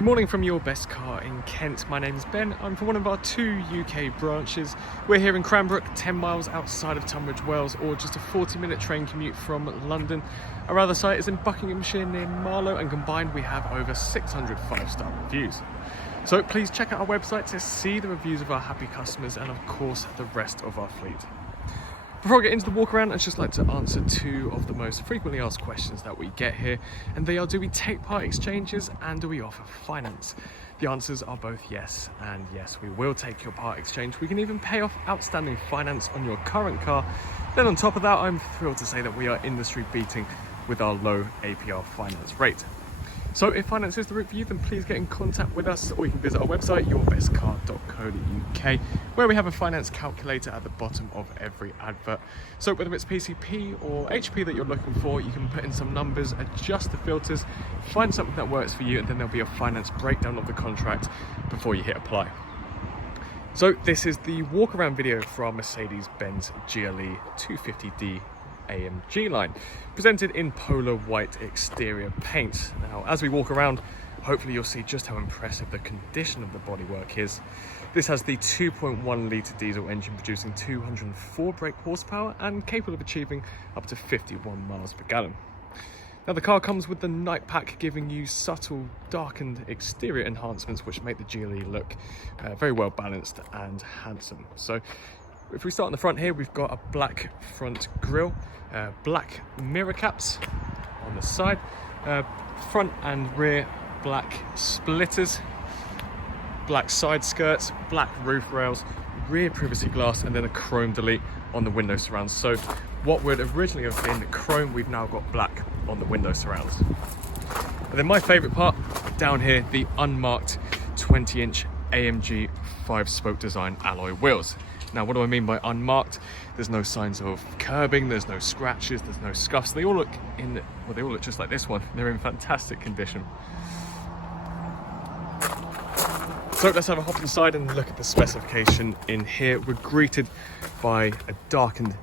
Good morning from your best car in Kent. My name's Ben. I'm from one of our 2 UK branches. We're here in Cranbrook, 10 miles outside of Tunbridge Wells, or just a 40-minute train commute from London. Our other site is in Buckinghamshire near Marlow, and combined we have over 600 5-star reviews. So please check out our website to see the reviews of our happy customers and of course the rest of our fleet. Before I get into the walk around, I'd just like to answer 2 of the most frequently asked questions that we get here, and they are: do we take part exchanges and do we offer finance? The answers are both yes and yes. We will take your part exchange. We can even pay off outstanding finance on your current car. Then on top of that, I'm thrilled to say that we are industry beating with our low APR finance rate. So if finance is the route for you, then please get in contact with us, or you can visit our website, yourbestcar.co.uk, where we have a finance calculator at the bottom of every advert. So whether it's PCP or HP that you're looking for, you can put in some numbers, adjust the filters, find something that works for you, and then there'll be a finance breakdown of the contract before you hit apply. So this is the walk around video for our Mercedes-Benz GLE250d AMG line, presented in polar white exterior paint. Now, as we walk around, hopefully you'll see just how impressive the condition of the bodywork is. This has the 2.1 litre diesel engine producing 204 brake horsepower and capable of achieving up to 51 miles per gallon. Now, the car comes with the night pack, giving you subtle darkened exterior enhancements which make the GLE look very well balanced and handsome. So if we start on the front here, we've got a black front grille, black mirror caps on the side, front and rear black splitters, black side skirts, black roof rails, rear privacy glass, and then a chrome delete on the window surrounds. So what would originally have been chrome, we've now got black on the window surrounds. And then my favourite part down here, the unmarked 20-inch AMG 5-spoke design alloy wheels. Now, what do I mean by unmarked? There's no signs of curbing, there's no scratches, there's no scuffs. They all look just like this one. They're in fantastic condition. So let's have a hop inside and look at the specification in here. We're greeted by a darkened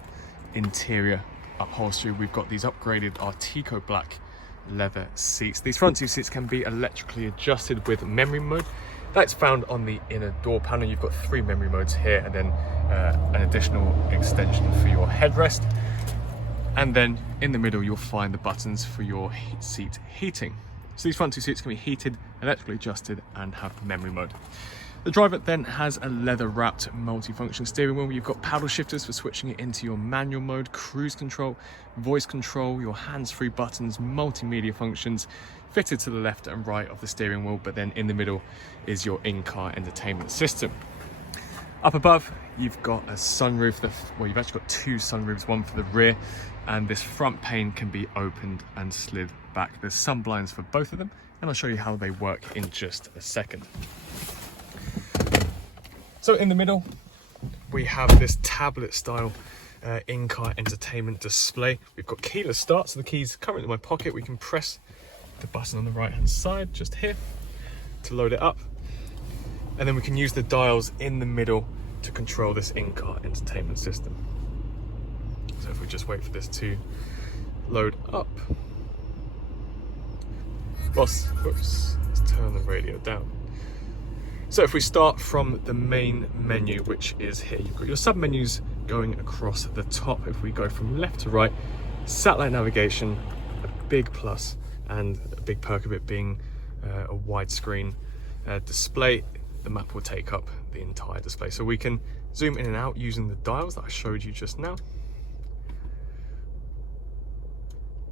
interior upholstery. We've got these upgraded Artico black leather seats. These front 2 seats can be electrically adjusted with memory mode. That's found on the inner door panel. You've got 3 memory modes here, and then an additional extension for your headrest. And then in the middle, you'll find the buttons for your seat heating. So these front 2 seats can be heated, electrically adjusted, and have memory mode. The driver then has a leather-wrapped multi-function steering wheel. You've got paddle shifters for switching it into your manual mode, cruise control, voice control, your hands-free buttons, multimedia functions, fitted to the left and right of the steering wheel, but then in the middle is your in-car entertainment system. Up above, you've got a sunroof. Well, you've actually got 2 sunroofs, one for the rear, and this front pane can be opened and slid back. There's sun blinds for both of them, and I'll show you how they work in just a second. So in the middle, we have this tablet style in-car entertainment display. We've got keyless start, so the key's currently in my pocket. We can press the button on the right hand side just here to load it up, and then we can use the dials in the middle to control this in-car entertainment system. So if we just wait for this to load up, let's turn the radio down. So if we start from the main menu, which is here, you've got your sub menus going across the top. If we go from left to right, satellite navigation, a big plus, and a big perk of it being a widescreen display. The map will take up the entire display. So we can zoom in and out using the dials that I showed you just now.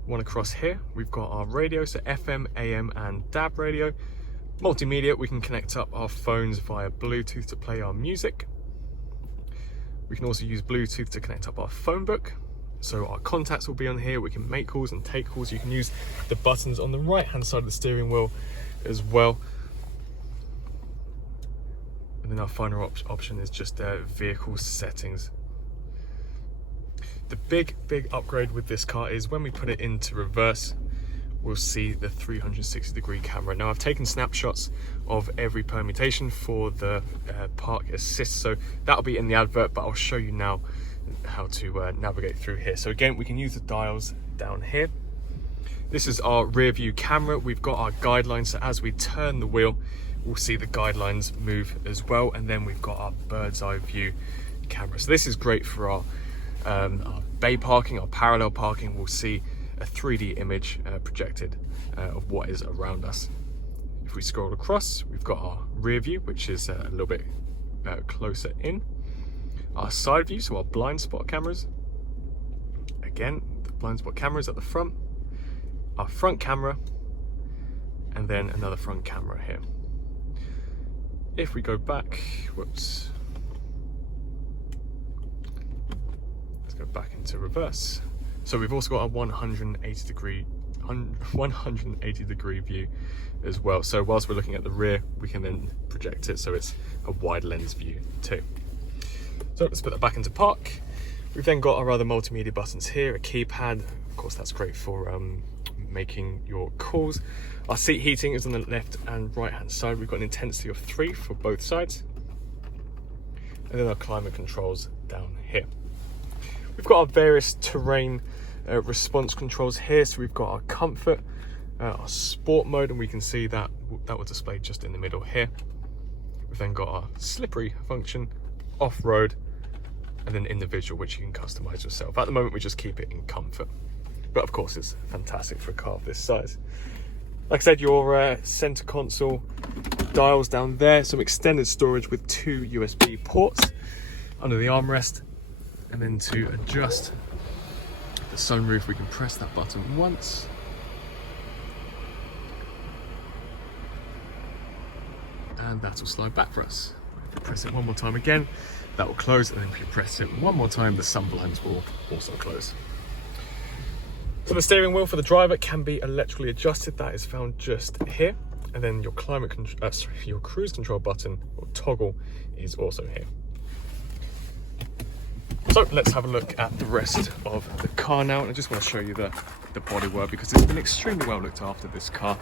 One across here, we've got our radio, so FM, AM, and DAB radio. Multimedia, we can connect up our phones via Bluetooth to play our music. We can also use Bluetooth to connect up our phone book. So our contacts will be on here. We can make calls and take calls. You can use the buttons on the right hand side of the steering wheel as well. And then our final option is just vehicle settings. The big upgrade with this car is when we put it into reverse, we'll see the 360-degree camera. Now, I've taken snapshots of every permutation for the park assist, so that'll be in the advert, but I'll show you now how to navigate through here. So again, we can use the dials down here. This is our rear view camera. We've got our guidelines, so as we turn the wheel, we'll see the guidelines move as well. And then we've got our bird's eye view camera. So this is great for our bay parking, our parallel parking. We'll see a 3D image projected of what is around us. If we scroll across, we've got our rear view, which is a little bit closer in. Our side view, so our blind spot cameras. Again, the blind spot cameras at the front. Our front camera, and then another front camera here. If we go back, whoops. Let's go back into reverse. So we've also got a 180 degree view as well. So whilst we're looking at the rear, we can then project it so it's a wide lens view too. So let's put that back into park. We've then got our other multimedia buttons here, a keypad. Of course, that's great for making your calls. Our seat heating is on the left and right hand side. We've got an intensity of 3 for both sides. And then our climate controls down here. We've got our various terrain response controls here. So we've got our comfort, our sport mode, and we can see that will display just in the middle here. We've then got our slippery function, off-road, and then individual, which you can customize yourself. At the moment, we just keep it in comfort. But of course, it's fantastic for a car of this size. Like I said, your center console dials down there, some extended storage with 2 USB ports under the armrest. And then to adjust the sunroof, we can press that button once. And that will slide back for us. If we press it one more time again, that will close. And then if you press it one more time, the sun blinds will also close. So the steering wheel for the driver can be electrically adjusted. That is found just here. And then your your cruise control button or toggle is also here. So let's have a look at the rest of the car now. And I just want to show you the bodywork because it's been extremely well looked after, this car.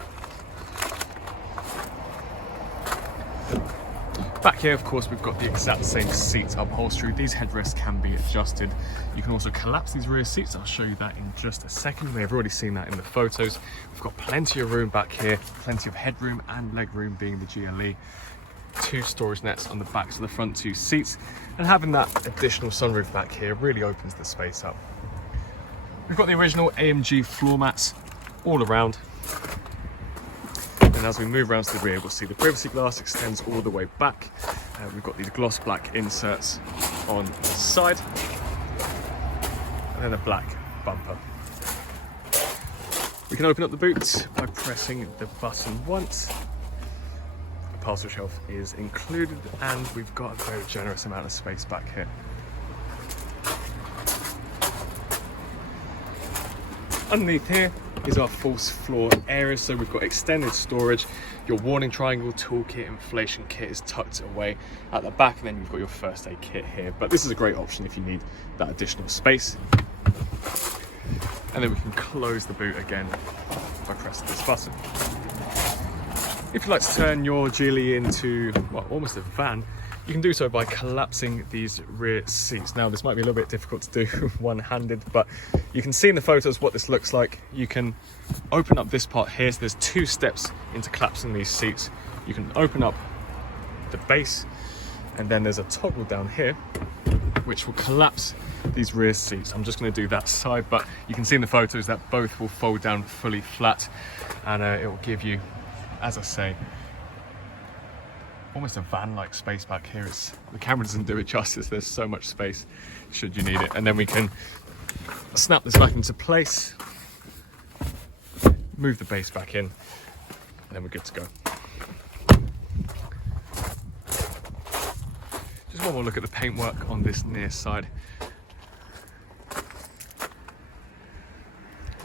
Back here, of course, we've got the exact same seat upholstery. These headrests can be adjusted. You can also collapse these rear seats. I'll show you that in just a second. You may have already seen that in the photos. We've got plenty of room back here, plenty of headroom and legroom being the GLE. 2 storage nets on the backs of the front 2 seats. And having that additional sunroof back here really opens the space up. We've got the original AMG floor mats all around. And as we move around to the rear, we'll see the privacy glass extends all the way back. We've got these gloss black inserts on the side, and then a black bumper. We can open up the boot by pressing the button once. The parcel shelf is included, and we've got a very generous amount of space back here. Underneath here is our false floor area, so we've got extended storage. Your warning triangle toolkit, inflation kit is tucked away at the back, and then you've got your first aid kit here. But this is a great option if you need that additional space. And then we can close the boot again by pressing this button. If you'd like to turn your GLE into, well, almost a van, you can do so by collapsing these rear seats. Now, this might be a little bit difficult to do one-handed, but you can see in the photos what this looks like. You can open up this part here. So there's 2 steps into collapsing these seats. You can open up the base, and then there's a toggle down here, which will collapse these rear seats. I'm just going to do that side, but you can see in the photos that both will fold down fully flat, and it will give you, as I say, almost a van-like space back here. The camera doesn't do it justice. There's so much space should you need it. And then we can snap this back into place, move the base back in, and then we're good to go. Just one more look at the paintwork on this near side.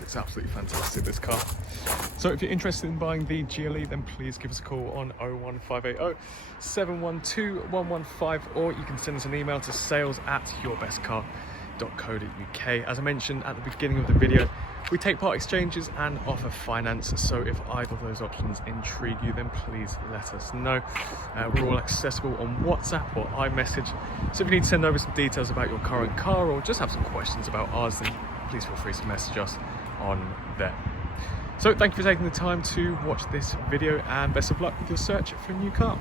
It's absolutely fantastic, this car. So if you're interested in buying the GLE, then please give us a call on 01580 712 115, or you can send us an email to sales@yourbestcar.co.uk. As I mentioned at the beginning of the video, we take part exchanges and offer finance. So if either of those options intrigue you, then please let us know. We're all accessible on WhatsApp or iMessage. So if you need to send over some details about your current car or just have some questions about ours, then please feel free to message us on there. So thank you for taking the time to watch this video, and best of luck with your search for a new car.